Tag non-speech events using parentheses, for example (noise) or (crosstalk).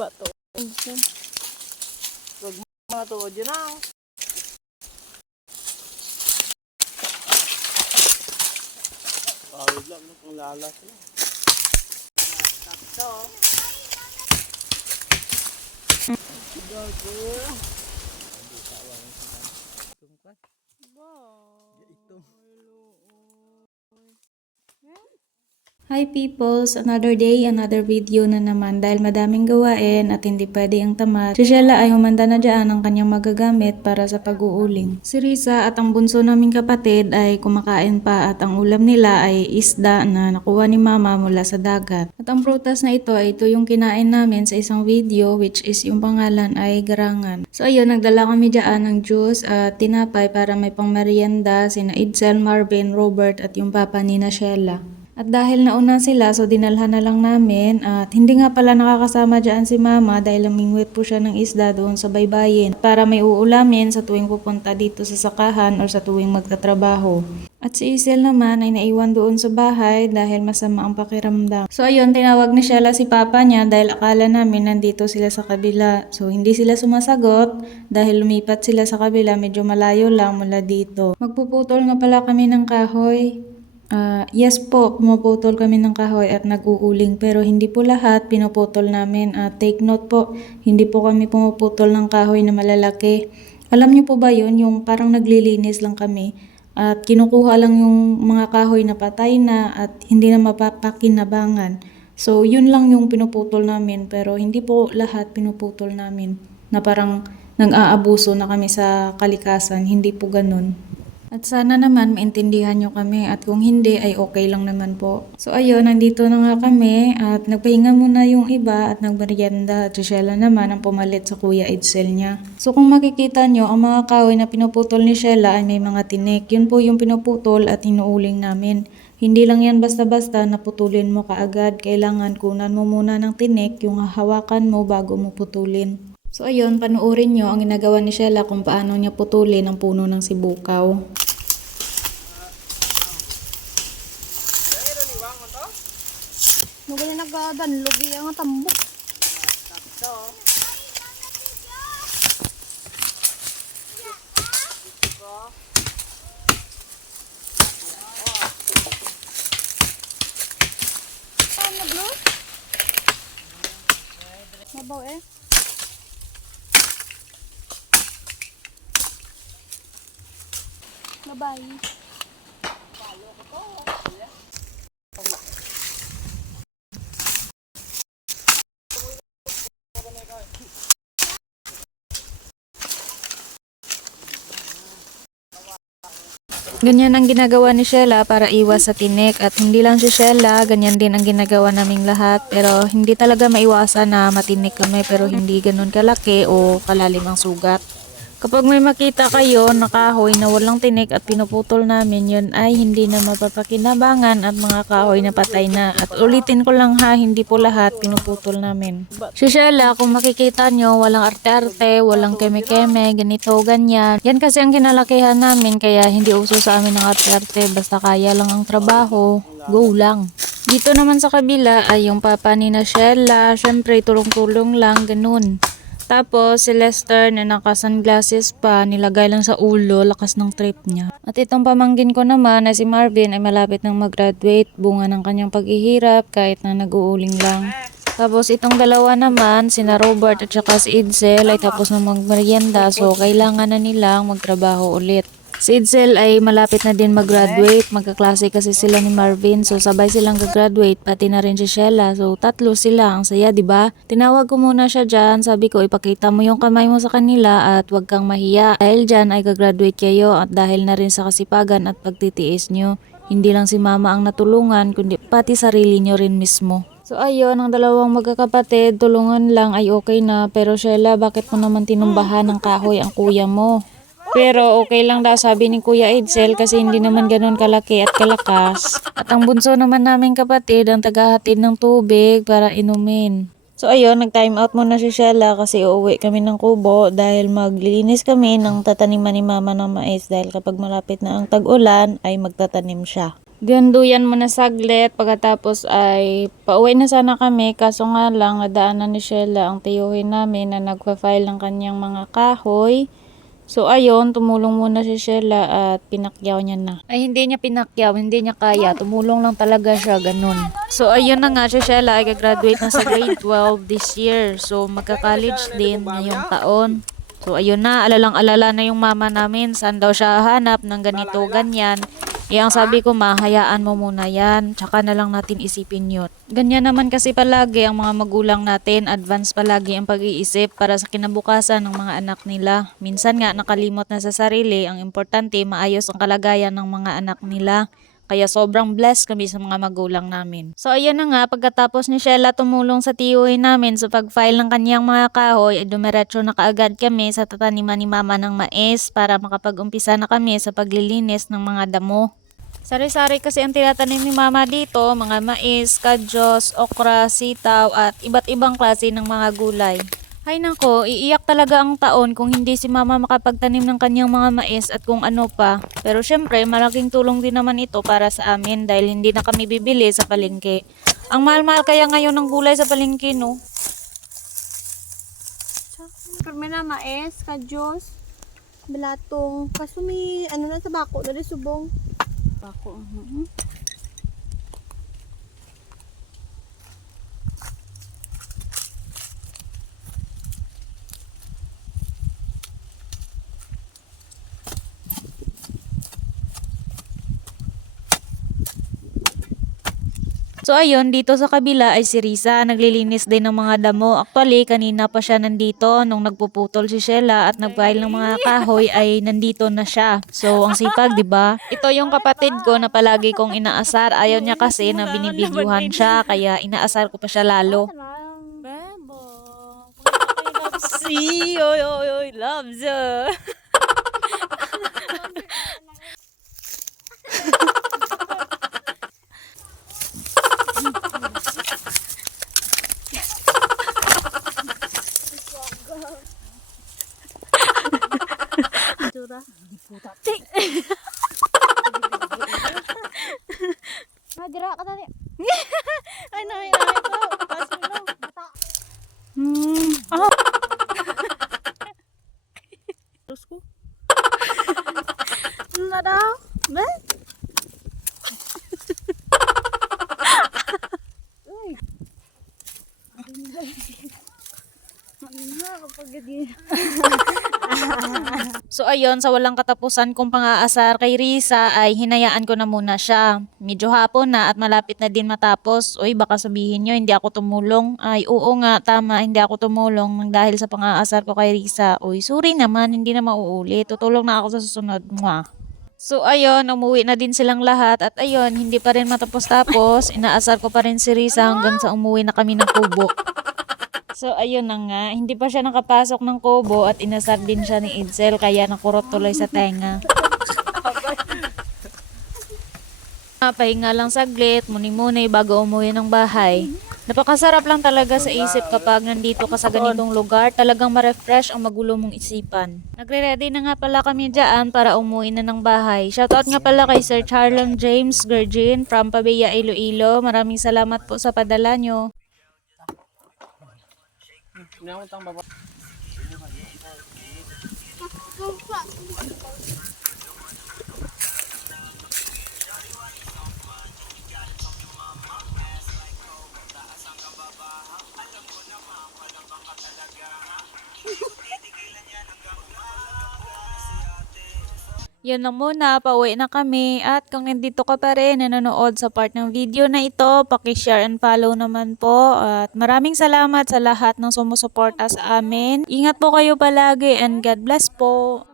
ba to? Huwag mo mga tuod yun ah. Pawid lang kung lalas na. Sakto. Gago. Hi peoples! Another day, another video na naman dahil madaming gawain at hindi pwede ang tamad. Si Shella ay humanda na dyan ang kanyang magagamit para sa pag-uuling. Si Risa at ang bunso naming kapatid ay kumakain pa at ang ulam nila ay isda na nakuha ni mama mula sa dagat. At ang prutas na ito ay ito yung kinain namin sa isang video which is yung pangalan ay garangan. So ayun, nagdala kami dyan ng juice at tinapay para may pang merienda sina Idsel, Marvin, Robert at yung papa ni na Shella. At dahil nauna sila, so dinalhan na lang namin. At hindi nga pala nakakasama dyan si mama dahil lumingwit po siya ng isda doon sa baybayin para may uulamin sa tuwing pupunta dito sa sakahan or sa tuwing magtatrabaho. At si Isel naman ay naiwan doon sa bahay dahil masama ang pakiramdam. So ayun, tinawag ni Shella si papa niya dahil akala namin nandito sila sa kabila. So hindi sila sumasagot dahil lumipat sila sa kabila medyo malayo lang mula dito. Magpuputol nga pala kami ng kahoy. Ah, yes po, pumuputol kami ng kahoy at nag-uuling pero hindi po lahat pinuputol namin. At take note po, hindi po kami pumuputol ng kahoy na malalaki. Alam niyo po ba yun, yung parang naglilinis lang kami at kinukuha lang yung mga kahoy na patay na at hindi na mapapakinabangan. So, yun lang yung pinuputol namin pero hindi po lahat pinuputol namin na parang nag-aabuso na kami sa kalikasan. Hindi po ganun. At sana naman maintindihan nyo kami at kung hindi ay okay lang naman po. So ayun, nandito na nga kami at nagpahinga muna yung iba at nagmerienda at Shella naman ang pumalit sa kuya Edsel niya. So kung makikita nyo, ang mga kahoy na pinuputol ni Shella ay may mga tinik. Yun po yung pinuputol at inuuling namin. Hindi lang yan basta-basta na putulin mo kaagad. Kailangan kunan mo muna ng tinik yung hahawakan mo bago mo putulin. So ayun, panuorin nyo ang ginagawa ni Shella kung paano niya putulin ang puno ng sibukaw. Nagay nagadanlog iya nga tambok. Sakto. Mabaw eh. Bye-bye. Ganyan ang ginagawa ni Shella para iwas sa tinik at hindi lang si Shella, ganyan din ang ginagawa naming lahat pero hindi talaga maiwasan na matinik kami pero hindi ganun kalaki o kalalim ang sugat. Kapag may makita kayo na kahoy na walang tinik at pinuputol namin yun ay hindi na mapapakinabangan at mga kahoy na patay na. At ulitin ko lang ha, hindi po lahat pinuputol namin. Si Shella, kung makikita nyo, walang arte-arte, walang keme-keme, ganito, ganyan. Yan kasi ang kinalakihan namin kaya hindi uso sa amin ng arte-arte. Basta kaya lang ang trabaho, go lang. Dito naman sa kabila ay yung papa ni Shella, syempre tulong-tulong lang, ganun. Tapos, si Lester na naka-sunglasses pa, nilagay lang sa ulo, lakas ng trip niya. At itong pamangkin ko naman na si Marvin ay malapit nang mag-graduate, bunga ng kanyang paghihirap kahit na nag-uuling lang. Tapos itong dalawa naman, sina Robert at saka si Idsel ay tapos na magmerienda so kailangan na nilang magtrabaho ulit. Si Idsel ay malapit na din mag-graduate, magkaklase kasi sila ni Marvin so sabay silang gagraduate pati na rin si Shella so tatlo sila, ang saya 'di ba? Tinawag ko muna siya diyan, sabi ko ipakita mo yung kamay mo sa kanila at wag kang mahiya dahil diyan ay gagraduate kayo at dahil na rin sa kasipagan at pagtitiis nyo. Hindi lang si mama ang natulungan kundi pati sarili nyo rin mismo. So ayun, ang dalawang magkakapatid, tulungan lang ay okay na. Pero Shella, bakit mo naman tinumbahan ng kahoy ang kuya mo? Pero okay lang daw sabi ni Kuya Edsel kasi hindi naman ganun kalaki at kalakas. At ang bunso naman naming kapatid ang tagahatid ng tubig para inumin. So ayun, nag-time out muna si Shella kasi uuwi kami ng kubo dahil maglilinis kami ng tataniman ni mama ng mais dahil kapag malapit na ang tag-ulan ay magtatanim siya. Ganduyan mo na saglit, pagkatapos ay pauwi na sana kami, kaso nga lang nadaanan ni Sheila ang tiyuhin namin na nagpa-file ng kanyang mga kahoy. So ayun, tumulong muna si Sheila at pinakyaw niya na. Ay hindi niya pinakyaw, hindi niya kaya, tumulong lang talaga siya, ganun. So ayun na nga, si Sheila ay gagraduate na sa grade 12 this year. So magka-college din ngayong taon. So ayun na, alalang-alala na yung mama namin, saan daw siya hanap ng ganito, ganyan. Eh, ang sabi ko, mahayaan mo muna yan. Tsaka na lang natin isipin yun. Ganyan naman kasi palagi ang mga magulang natin. Advance palagi ang pag-iisip para sa kinabukasan ng mga anak nila. Minsan nga nakalimot na sa sarili. Ang importante, maayos ang kalagayan ng mga anak nila. Kaya sobrang blessed kami sa mga magulang namin. So ayan na nga, pagkatapos ni Sheila tumulong sa tiyuhin namin sa pag-file ng kanyang mga kahoy, dumiretso na kaagad kami sa tataniman ni mama ng mais para makapag-umpisa na kami sa paglilinis ng mga damo. Sari-sari kasi ang tinatanim ni mama dito, mga mais, kadyos, okra, sitaw at iba't ibang klase ng mga gulay. Hay nako, iiyak talaga ang taon kung hindi si mama makapagtanim ng kanyang mga mais at kung ano pa. Pero syempre, malaking tulong din naman ito para sa amin dahil hindi na kami bibili sa palengke. Ang mahal-mahal kaya ngayon ng gulay sa palengke, no? Karme na mais, kadyos, belatong. Kaso may ano na sa bako na di subong. Bako. mhm. So ayun, dito sa kabila ay si Risa, naglilinis din ng mga damo. Actually, kanina pa siya nandito nung nagpuputol si Sheila at nagpahil ng mga kahoy ay nandito na siya. So ang sipag, 'di ba? Ito yung kapatid ko na palagi kong inaasar. Ayaw niya kasi na binibidyuhan siya, kaya inaasar ko pa siya lalo. Si, (laughs) oy, oy, oy, loves you. Madira ka tani. (laughs) Ay, namin, namin ko. Pass mo lang. Hmm. Ah, (laughs) Terus ko. Na daw. Ba? Uy. Ano na kapag gadi. (laughs) (laughs) So ayun, sa walang katapusan kong pang-aasar kay Risa ay hinayaan ko na muna siya. Medyo hapon na at malapit na din matapos. Uy, baka sabihin nyo, hindi ako tumulong. Ay, oo nga, tama, hindi ako tumulong dahil sa pang-aasar ko kay Risa. Uy, sorry naman, hindi na mauulit. Tutulong na ako sa susunod. Mwah. So ayun, umuwi na din silang lahat at ayun, hindi pa rin matapos-tapos. Inaasar ko pa rin si Risa hanggang sa umuwi na kami ng kubo. So ayun na nga, hindi pa siya nakapasok ng kubo at inasar din siya ni Edsel kaya nakurot tuloy sa tenga. Ah, Pahinga lang saglit, muni-muni bago umuwi ng bahay. Napakasarap lang talaga sa isip kapag nandito ka sa ganitong lugar, talagang ma-refresh ang magulo mong isipan. Nagre-ready na nga pala kami dyan para umuwi na ng bahay. Shoutout nga pala kay Sir Charlon James Virgin from Pabella, Iloilo. Maraming salamat po sa padala nyo. 两位当宝宝。嗯嗯嗯 Yun lang muna, pauwi na kami. At kung nandito ka pa rin, nanonood sa part ng video na ito, paki-share and follow naman po. At maraming salamat sa lahat ng sumusuporta sa amin. Ingat po kayo palagi and God bless po.